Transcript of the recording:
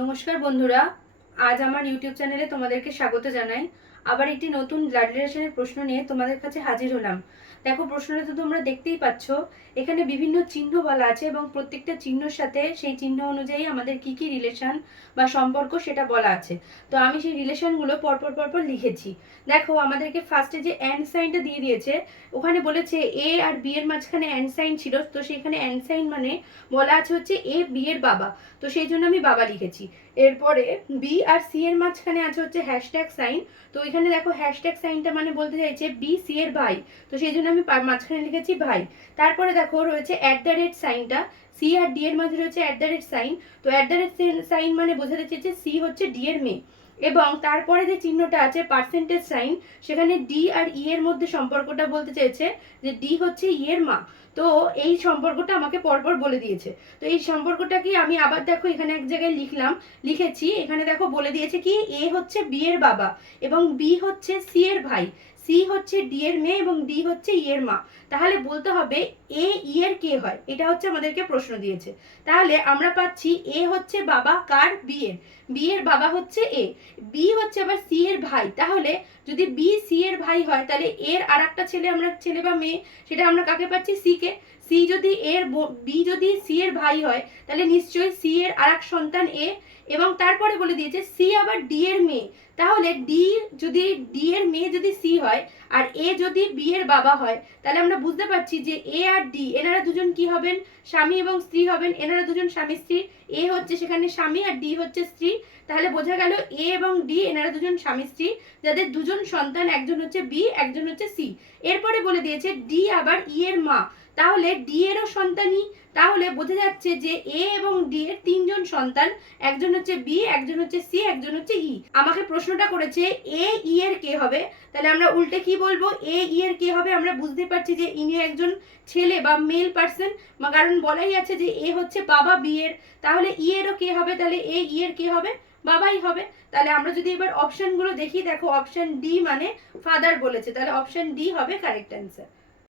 নমস্কার বন্ধুরা, আজ আমার ইউটিউব চ্যানেলে তোমাদেরকে স্বাগত জানাই। আবার একটি নতুন ব্লাড রিলেশনের প্রশ্ন নিয়ে তোমাদের কাছে হাজির হলাম। দেখো, প্রশ্নটা তো তোমরা দেখতেই পাচ্ছ। এখানে বিভিন্ন চিহ্ন বলা আছে এবং প্রত্যেকটা চিহ্নের সাথে সেই চিহ্ন অনুযায়ী আমাদের কি কি রিলেশন বা সম্পর্ক সেটা বলা আছে। তো আমি সেই রিলেশনগুলো পরপর পরপর লিখেছি। দেখো, আমাদেরকে ফার্স্টে যে অ্যান্ড সাইনটা দিয়ে দিয়েছে, ওখানে বলেছে এ আর বি এর মাঝখানে অ্যান্ড সাইন ছিল, তো সেখানে অ্যান্ড সাইন মানে বলা আছে হচ্ছে এ বি এর বাবা, তো সেই জন্য আমি বাবা লিখেছি। এরপরে বি আর সি এর মাঝখানে আছে হচ্ছে হ্যাশট্যাগ সাইন, তো এখানে দেখো হ্যাশট্যাগ সাইনটা মানে বলতে চাইছে বি সি এর ভাই, তো সেই জন্য আমি মাঝখানে লিখেছি ভাই। তারপরে দেখো রয়েছে @ সাইনটা, সি আর ডি এর মাঝে রয়েছে @সাইন, তো @সাইন মানে বোঝাতে চেয়েছে সি হচ্ছে ডি এর মেয়ে। এবং তারপরে যে চিহ্নটা আছে পার্সেন্টেজ সাইন, সেখানে ডি আর ই এর মধ্যে সম্পর্কটা বলতে চেয়েছে যে ডি হচ্ছে ই এর মা। তো এই সম্পর্কটা আমাকে পরপর বলে দিয়েছে। তো এই সম্পর্কটা কি আমি আবার দেখো এখানে এক জায়গায় লিখেছি। এখানে দেখো বলে দিয়েছে কি এ হচ্ছে বি এর বাবা এবং বি হচ্ছে সি এর ভাই, সি হচ্ছে ডি এর মেয়ে এবং ডি হচ্ছে ই এর মা। তাহলে বলতে হবে এ ই এর কে হয়, এটা হচ্ছে আমাদেরকে প্রশ্ন দিয়েছে। তাহলে আমরা পাচ্ছি এ হচ্ছে বাবা কার, বি এর, বি এর বাবা হচ্ছে এ, বি হচ্ছে আবার সি এর ভাই। তাহলে যদি বি সি এর ভাই হয় তাহলে এর আর একটা ছেলে বা মেয়ে, সেটা আমরা কাকে পাচ্ছি, সি কে। সি যদি বি যদি সি এর ভাই হয় তাহলে নিশ্চয়ই সি এর আর এক সন্তান এ। এবং তারপরে বলে দিয়েছে সি আবার ডি এর মেয়ে, তাহলে ডি এর মেয়ে যদি সি হয় আর এ যদি বি এর বাবা হয়, তাহলে আমরা বুঝতে পারছি যে এ আর ডি এনারা দুজন কি হবেন, স্বামী এবং স্ত্রী হবেন। এনারা দুজন স্বামী স্ত্রী, এ হচ্ছে সেখানে স্বামী আর ডি হচ্ছে স্ত্রী। তাহলে বোঝা গেল এ এবং ডি এনারা দুজন স্বামী স্ত্রী, যাদের দুজন সন্তান, একজন হচ্ছে বি একজন হচ্ছে সি। এরপরে বলে দিয়েছে ডি আবার ই এর মা, তাহলে ডি এরও সন্তানই। তাহলে বোঝা যাচ্ছে যে এ এবং ডি এর তিনজন সন্তান, একজন হচ্ছে বি একজন হচ্ছে সি একজন হচ্ছে ই। আমাকে প্রশ্নটা করেছে এ ই এর কে হবে, তাহলে আমরা উল্টে কি বলবো, এ ই এর কে হবে। আমরা বুঝতে পারছি যে ইনি একজন ছেলে বা মেল পার্সন, কারণ বলাই আছে যে এ হচ্ছে বাবা বি এর, তাহলে ই এরও কে হবে, তাহলে এ ই এর কে হবে, বাবাই হবে। তাহলে আমরা যদি এবার অপশনগুলো দেখি, দেখো অপশন ডি মানে ফাদার বলেছে, তাহলে অপশন ডি হবে কারেক্ট অ্যান্সার।